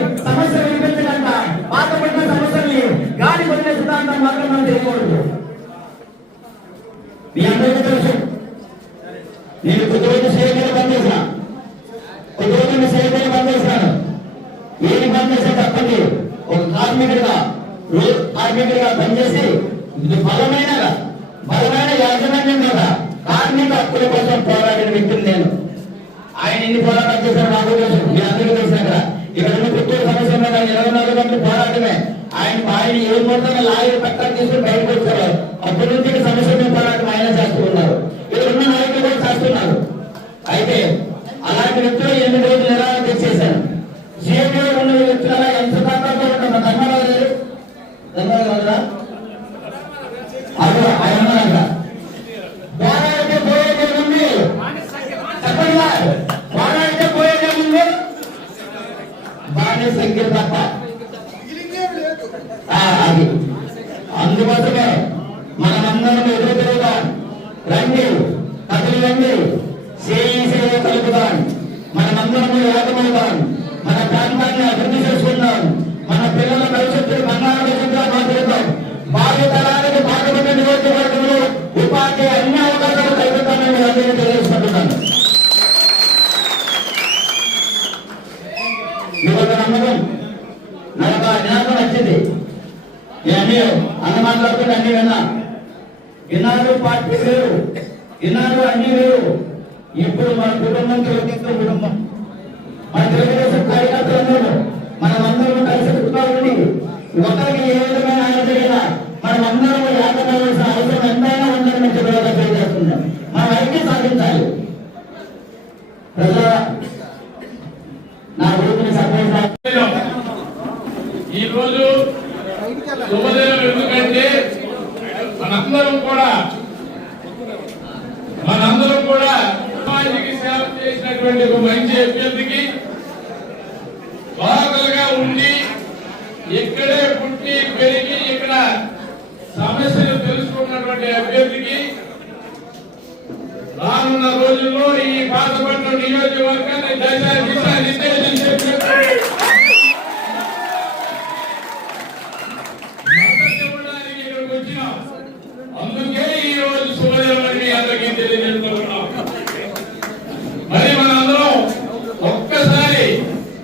సమస్య వినిపించకుండా పాతపడిన సమస్యల్ని గాలి వదిలే సిద్ధాంతం మాత్రం మనం చేయకూడదు. మీ అందరికీ తెలుసు. నేను కొద్ది రోజు సేవలు బంద్ చేసిన. కొద్ది రోజులు సేవలు బంద్ చేసినాను. ఏది బంద్ చేస్తే తప్పండి. ఒక కార్మికుడిగా రోజు కార్మికుడిగా పనిచేసి బలమైన బలమైన యాజమాన్యం మీద కార్మిక హక్కుల కోసం పోరాడిన వ్యక్తిని నేను. ఆయన ఎన్ని పోరాటాలు చేశారు నాకు తెలుసు. మీ అందరికీ తెలుసు. ఇక్కడ ఉన్న పుత్తూరు సమస్య ఇరవై నాలుగు గంటలు పోరాటమే. ఆయన ఆయన ఏ మూర్తంగా లాయర్ పక్కన తీసుకుని బయటకు వచ్చారు అప్పటి నుంచి సమస్య మీద పోరాటం ఆయన చేస్తూ ఉన్నారు. ఇక్కడ ఉన్న నాయకులు కూడా చేస్తున్నారు అయితే అలాంటి వ్యక్తులు ఎన్ని రోజులు ఎలా తెచ్చేశాను జేబీలో ఉన్న వ్యక్తుల ఎంత తాకట్టు ఉంటారు ధర్మరాజు గారు? ధర్మరాజు గారా? అదో ఆయన ఉన్నారంట. పోరాడితే పోయేదే ఉంది చెప్పండి సార్. పోరాడితే పోయేదే ఉంది అనే సంఖ్య తప్ప అది. అందుకోసమే మనమందరం ఎదురు తిరుగుదాం రండి. విన్నారు పార్టీ వేరు విన్నారు అన్ని వేరు ఇప్పుడు మన కుటుంబం తెలుగుదేశం కుటుంబం. మన తెలుగుదేశం కార్యకర్తలు మనం అందరం కలిసి ఉండి ఒకరికి ఏ విధమైన ఆయన జరిగినా మనం అందరం ఏకమవలసిన అవసరం ఎంతైనా ఉందని మేము చెప్పడానికి తెలియజేస్తున్నాం మనం ఐక్యం సాధించాలి ప్రజల నా గురించి సర్పంచ్ ఈ రోజు శుభదినం ఎందుకంటే మనందరం కూడా మనందరం కూడా సమాజానికి సేవ చేసినటువంటి ఒక మంచి అభ్యర్థికి బాధలుగా ఉండి ఇక్కడే పుట్టి పెరిగి ఇక్కడ సమస్యలు తెలుసుకున్నటువంటి అభ్యర్థికి రానున్న రోజుల్లో ఈ బాధపడిన నియోజకవర్గాన్ని దశ దిశ నిర్దేశం చేసినటువంటి మద్దతు ఇవ్వడానికి ఇక్కడికి వచ్చినాం. అందుకే ఈ రోజు శుభదినమని మీ అందరికీ తెలియజేస్తున్నాం మరి మనందరం ఒక్కసారి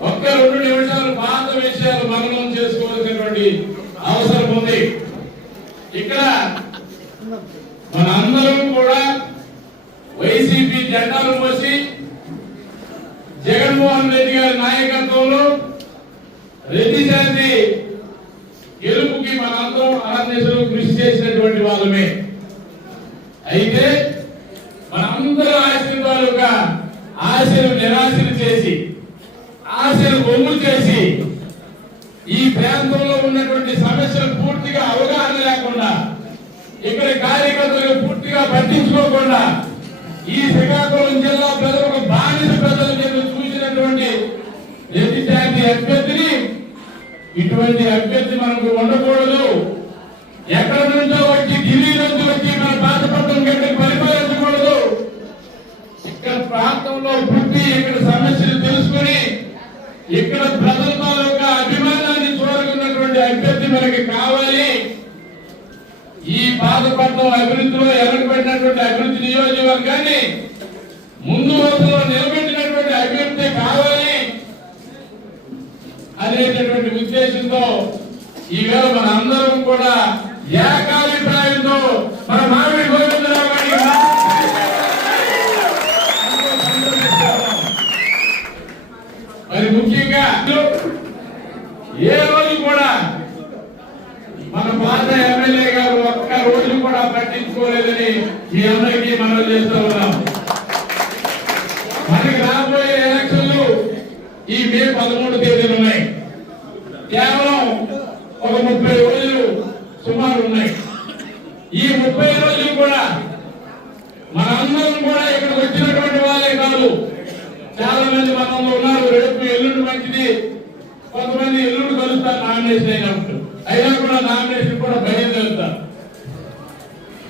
ఒక్క రెండు నిమిషాలు పాత విషయాలు మననం చేసుకోవాల్సినటువంటి అవసరం ఉంది ఇక్కడ మనందరం కూడా వైసీపీ జెండాలు మోసి జగన్మోహన్ రెడ్డి గారి నాయకత్వంలో రెడ్డి శాంతి గెలుపుకి మనందరం అహర్నిశలు కృషి చేసినటువంటి వాళ్ళమే. అయితే మనందరం ఆశీర్వాదులుగా ఆశలు నిరాశలు చేసి ఆశలు బొమ్ము చేసి ఈ ప్రాంతంలో ఉన్నటువంటి సమస్యలు పూర్తిగా అవగాహన లేకుండా ఇక్కడ కార్యకర్తలు పూర్తిగా పట్టించుకోకుండా ఈ శ్రీకాకుళం జిల్లా ప్రజలకు బాధిత ప్రజలు కింద చూసినటువంటి రెడ్డి అభ్యర్థిని ఇటువంటి అభ్యర్థి మనకు ఉండకూడదు. ఎక్కడ నుంచో వచ్చి ఢిల్లీ నుంచి వచ్చి మన పాతపట్నం గడ్డకి పరిపాలించకూడదు. ఇక్కడ ప్రాంతంలో పుట్టి ఇక్కడ సమస్యలు తెలుసుకొని ఇక్కడ ప్రజల యొక్క అభిమానాన్ని చూడగలిగినటువంటి అభ్యర్థి మనకి కావాలి. ఈ పాతపట్నం అభివృద్ధిలో ఎరగబడినటువంటి అభివృద్ధి నియోజకవర్గాన్ని ముందు వరుసలో నిలబెట్టినటువంటి అభ్యర్థి కావాలి అనేటటువంటి ఉద్దేశంతో ఈవేళ మన అందరం కూడా ఏకాభిప్రాయంతో మన మామిడి గోవిందరావు గారి మరి ముఖ్యంగా ఏ రోజు కూడా మన పాత ఎమ్మెల్యే గారు ఒక్క రోజు కూడా పట్టించుకోలేదని మీ అందరికీ మనం చేస్తూ ఉన్నాం. మనకి రాబోయే ఎలక్షన్లు ఈ మే పదమూడు తేదీలు ఉన్నాయి. కేవలం ఒక ముప్పై రోజులు సుమారు ఉన్నాయి. ఈ ముప్పై రోజులు కూడా మనందరం కూడా ఇక్కడికి వచ్చినటువంటి వాళ్ళే కాదు. చాలా మంది మనలో ఉన్నారు. రేపు ఎల్లుండి మంచిది. కొంతమంది ఎల్లుండి కలుస్తారు నామినేషన్ అయినప్పుడు. అయినా కూడా నామినేషన్ కూడా బయలుదేరుతారు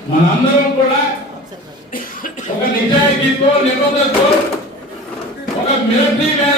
మనందరం కూడా ఒక నిజాయితీతో నిబంధనతో ఒక మిలిటరీ మీద